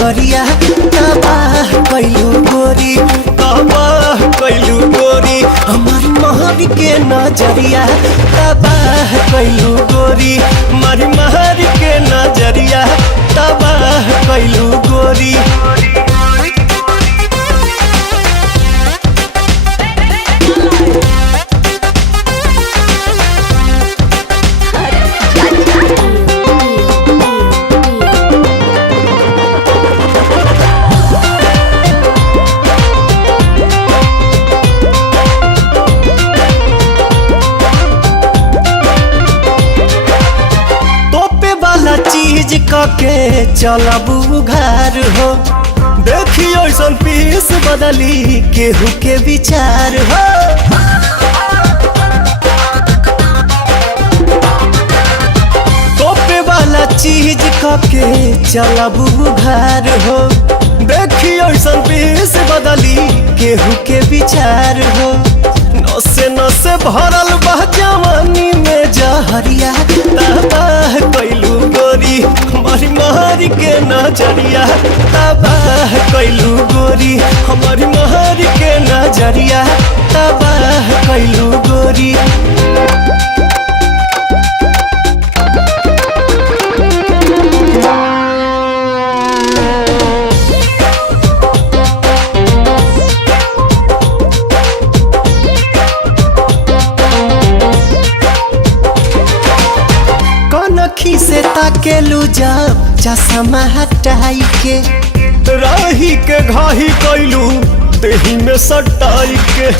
गगरिया तबाह कैलू गोरी तबाह कैलू गोरी हमारी महर के नजरिया तबाह कैलू गोरी हमारी महर के नजरिया तबाह कैलू गोरी। चीज कके चलबू घर हो देखियो ऐसन पीस बदली केहू के विचार हो। तोपे वाला चीज कके चलबू घर हो देखियो ऐसन पीस बदली केहू के विचार हो। नसे नसे भरल बा जवानी में जहरिया तबाह कैलू गोरी हमारी महर के नजरिया तबाह कैलू गोरी हमारी महर के नजरिया तबाह कैलू गोरी। कनखी से ताकेलू जब चश्मा हटाई के राही के घाही कैलू देही में सटाई के।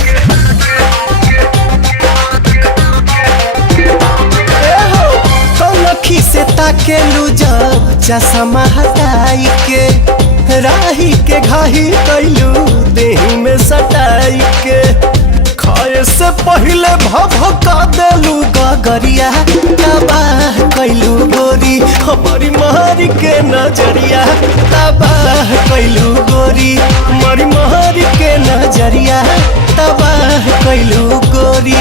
कनखी से ताकेलू जब चश्मा हटाई के राही के घाही कैलू देही में सटाई के। खाए से पहले भभका देलू गगरिया तबाह कैलू गोरी हमारी महर के नजरिया तबाह कैलू गोरी हमारी महर के नजरिया तबाह कैलू गोरी।